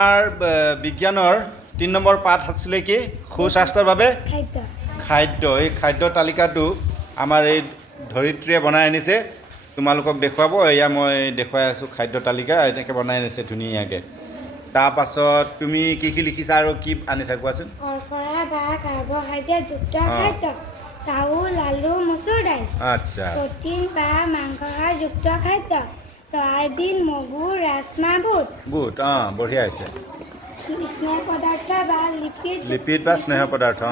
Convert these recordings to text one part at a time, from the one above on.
বিজ্ঞানৰ ৩ নম্বৰ পাঠ আছিলে কি সুস্বাস্থ্যৰ বাবে খাদ্য। এই খাদ্য তালিকাটো আমাৰ এই ধৰিত্ৰীয়ে বনাই আনিছে, তোমালোকক দেখুৱাব। এয়া মই দেখুৱাই আছোঁ খাদ্য তালিকা, এনেকৈ বনাই আনিছে ধুনীয়াকৈ। তাৰপাছত তুমি কি কি লিখিছা আৰু কি আনিছা কোৱাচোন? শৰ্কৰা বা কাৰ্বহাইড্ৰেটযুক্ত খাদ্য, চাউল, আলু, মচুৰ দাইল। আচ্ছা। প্ৰটিন বা মাংসহাৰযুক্ত খাদ্য, চয়াবিন, মগু, ৰাজমাহ, বুট। বঢ়িয়া হৈছে। স্নেহ পদাৰ্থ বা লিপিড বা স্নেহ পদাৰ্থ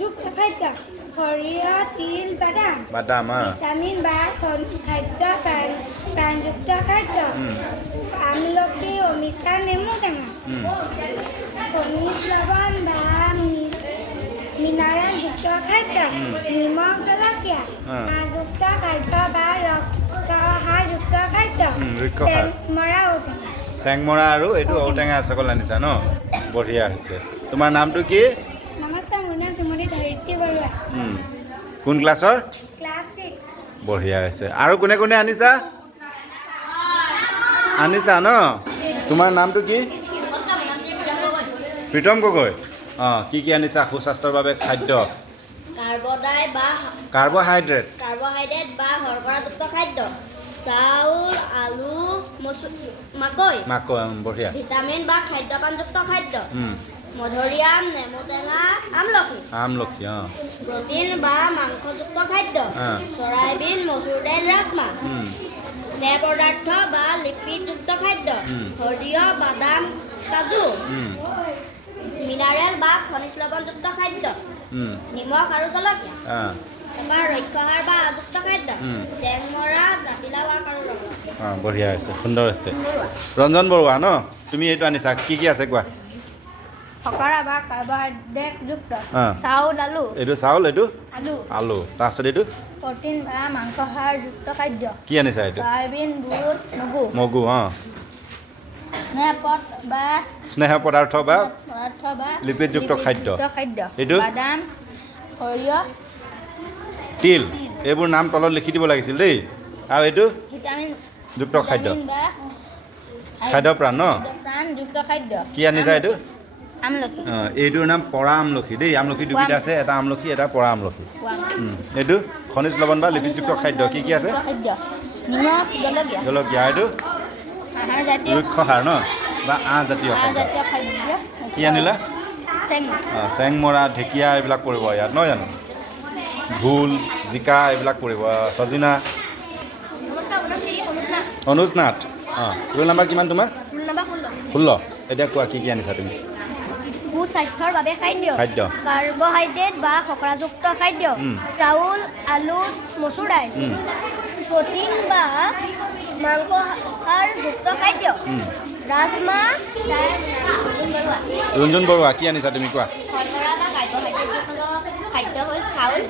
যুক্ত খাদ্য, সৰিয়হ, তিল, বাদাম। ভিটামিন বা খাদ্য, প্ৰাণযুক্ত খাদ্য, আমলখি, অমিতা, নেমু টেঙা। খনিজ লৱণ বা মিনাৰেলযুক্ত খাদ্য, নিমখ, জলকীয়া। আঁহযুক্ত খাদ্য বা ৰক্তহাৰযুক্ত খাদ্য, চেংমৰা, ঔটেঙা। চেংমৰা আৰু এইটো ঔটেঙা আচকল আনিছা ন? বঢ়িয়া হৈছে। তোমাৰ নামটো কি? নমস্কাৰ, মোৰ নাম শ্ৰীমতী ধৰিত্ৰী বৰুৱা। কোন ক্লাছৰ? ক্লাছ 6। বঢ়িয়া হৈছে। আৰু কোনে কোনে আনিছা ন? তোমাৰ নামটো কি? প্ৰীতম গগৈ। কি কি আনিছা সুস্বাস্থ্যৰ বাবে খাদ্য? কাৰ্বহাইড্ৰেট বা শৰ্কৰাযুক্ত খাদ্য, চাউল, আলু, মাকৈ। বঢ়িয়া। ভিটামিন বা খাদ্যপ্ৰাণযুক্ত খাদ্য, মধুৰিআম, নেমু টেঙা, আমলখি। প্ৰটিন বা মাংসযুক্ত খাদ্য, চয়াবিন, মচুৰ দাইল, ৰাজমাহ। স্নেহ পদাৰ্থ বা লিপিডযুক্ত খাদ্য, সৰিয়হ, বাদাম, কাজু। মিনাৰেল বা খনিজ লৱণযুক্ত খাদ্য, নিমখ আৰু জলকীয়া। ৰক্ষাহাৰ বা আযুক্ত খাদ্য, চেংমৰা, জাতিলাও আগ আৰু ৰঙালাও। বঢ়িয়া হৈছে, সুন্দৰ হৈছে। ৰঞ্জন বৰুৱা ন? তুমি এইটো আনিছা, কি কি আছে কোৱা? শৰ্কৰা বা কাৰ্বহাইড্ৰেটযুক্ত চাউল, আলু। এইটো চাউল, এইটো আলু। তাৰপিছত এইটো প্ৰটিন বা মাংসহাৰযুক্ত খাদ্য, কি আনিছা? এইটো চয়াবিন, বুট, মগু। স্নেহ পদাৰ্থ বা লিপিডযুক্ত খাদ্য, এইটো বাদাম, সৰিয়হ, তিল। এইবোৰ নাম তলত লিখি দিব লাগিছিল দেই। আৰু এইটো ভিটামিন যুক্ত খাদ্য, বা খাদ্যপ্ৰাণ ন? প্ৰাণযুক্ত খাদ্য। কি আনিছা এইটো? আমলখি। এইটোৰ নাম পৰা আমলখি দেই। আমলখি দুবিধ আছে, এটা আমলখি, এটা পৰা আমলখি। এইটো খনিজ লৱণ বা লিপিডযুক্ত খাদ্য, কি কি আছে? নিমখ, জলকীয়া। এইটো ৰক্ষাহাৰ ন? বা আঁহজাতীয় খাদ্য। কি আনিলা? চেংমৰা, ঢেকীয়া এইবিলাক পৰিব ইয়াত, নহয় জানো? ভোল, জিকা এইবিলাক পৰিব, চজিনা। অনুজ নাথ। ৰোল নাম্বাৰ কিমান তোমাৰ? 16। এতিয়া কোৱা কি কি আনিছা তুমি? সুস্বাস্থ্যৰ বাবে খাদ্য, কাৰ্বহাইড্ৰেট বা শৰ্কৰাযুক্ত খাদ্য, চাউল, আলু, মচুৰ দাইল। প্ৰটিন বা মাংসহাৰযুক্ত খাদ্য, ৰাজমাহ। ৰঞ্জন বৰুৱা, কি আনিছা তুমি কোৱা? শৰ্কৰা বা কাৰ্বহাইড্ৰেটযুক্ত খাদ্য হ'ল চাউল,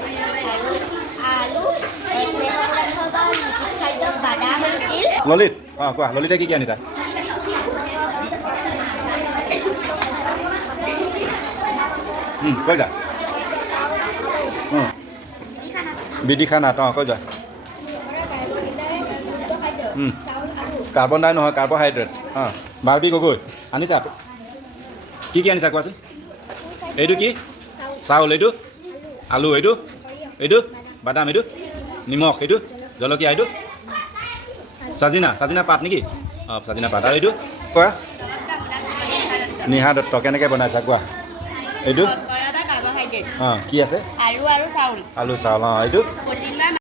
আলু, স্নেহ পদাৰ্থ বা লিপিড খাদ্য, বাদাম আৰু তিল। ললিত, কোৱা। ললিতে কি কি আনিছা? কৈ যা। বিদিশা নাথ, কৈ যা। কাৰ্বন ডাই নহয়, কাৰ্বহাইড্ৰেট। বাৰ্বি গগৈ আনিছা? কি কি আনিছা কোৱাচোন? এইটো কি? চাউল। এইটো আলু। এইটো বাদাম। এইটো নিমখ। এইটো জলকীয়া। এইটো চাজিনা পাত নেকি? চাজিনা পাত। আৰু এইটো কোৱা? নিহা দত্ত। কেনেকৈ বনাইছা কোৱা? এইটো কি আছে? আলু আৰু চাউল। এইটো